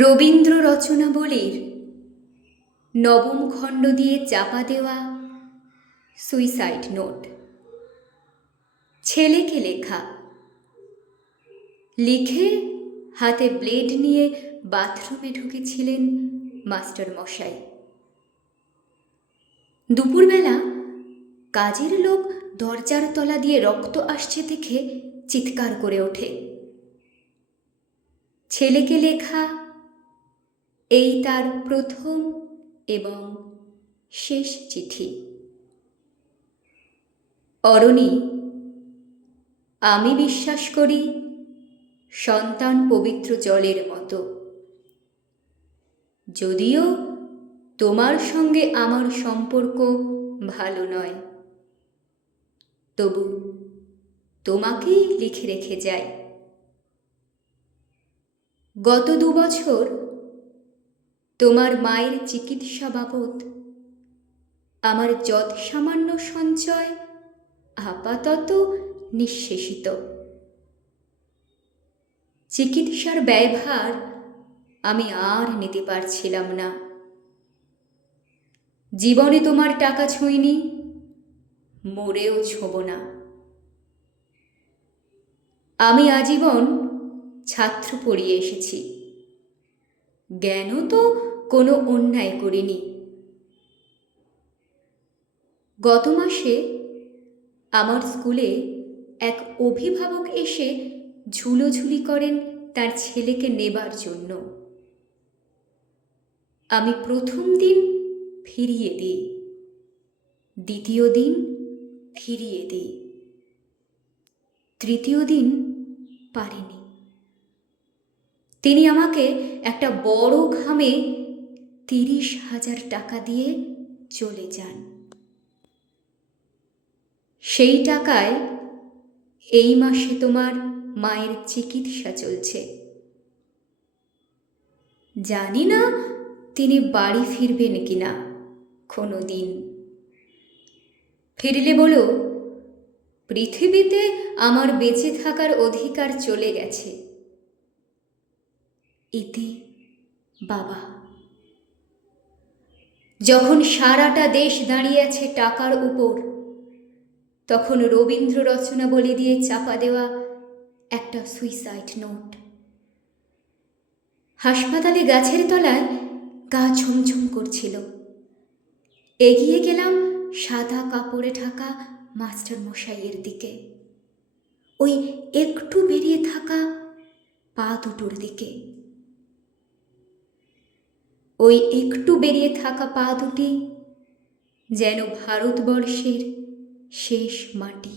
রবীন্দ্র রচনাবলীর নবম খণ্ড দিয়ে চাপা দেওয়া সুইসাইড নোট। ছেলেকে লেখা। লিখে হাতে ব্লেড নিয়ে বাথরুমে ঢুকেছিলেন মাস্টার মশাই। দুপুরবেলা কাজের লোক দরজার তলা দিয়ে রক্ত আসছে দেখে চিৎকার করে ওঠে। ছেলেকে লেখা এই তার প্রথম এবং শেষ চিঠি। অরণি, আমি বিশ্বাস করি সন্তান পবিত্র জলের মতো। যদিও তোমার সঙ্গে আমার সম্পর্ক ভালো নয়, তবু তোমাকেই লিখে রেখে যাই। গত 2 বছর তোমার মায়ের চিকিৎসা বাবদ আমার যৎ সামান্য সঞ্চয় আপাতত নিঃশেষিত। চিকিৎসার ব্যয়ভার আমি আর নিতে পারছিলাম না। জীবনে তোমার টাকা ছুঁইনি, মরেও ছোঁব না। আমি আজীবন ছাত্র পড়িয়ে এসেছি, জ্ঞানও তো কোনো অন্যায় করিনি। গত মাসে আমার স্কুলে এক অভিভাবক এসে ঝুলোঝুলি করেন তার ছেলেকে নেবার জন্য। আমি প্রথম দিন ফিরিয়ে দিই, দ্বিতীয় দিন ফিরিয়ে দিই, তৃতীয় দিন পারিনি। তিনি আমাকে একটা বড় ঘামে 30,000 টাকা দিয়ে চলে যান। সেই টাকায় এই মাসে তোমার মায়ের চিকিৎসা চলছে। জানি না তিনি বাড়ি ফিরবেন কিনা কোনো দিন। ফিরলে বলো, পৃথিবীতে আমার বেঁচে থাকার অধিকার চলে গেছে। ইতি বাবা। যখন সারাটা দেশ দাঁড়িয়ে আছে টাকার উপর, তখন রবীন্দ্র রচনাবলী দিয়ে চাপা দেওয়া একটা সুইসাইড নোট। হাসপাতালে গাছের তলায় গা ছমছম করছিল। এগিয়ে গেলাম সাদা কাপড়ে ঢাকা মাস্টার মশাইয়ের দিকে, ওই একটু বেরিয়ে থাকা পা দুটোর দিকে। ওই একটু বেরিয়ে থাকা পা দুটি যেন ভারতবর্ষের শেষ মাটি।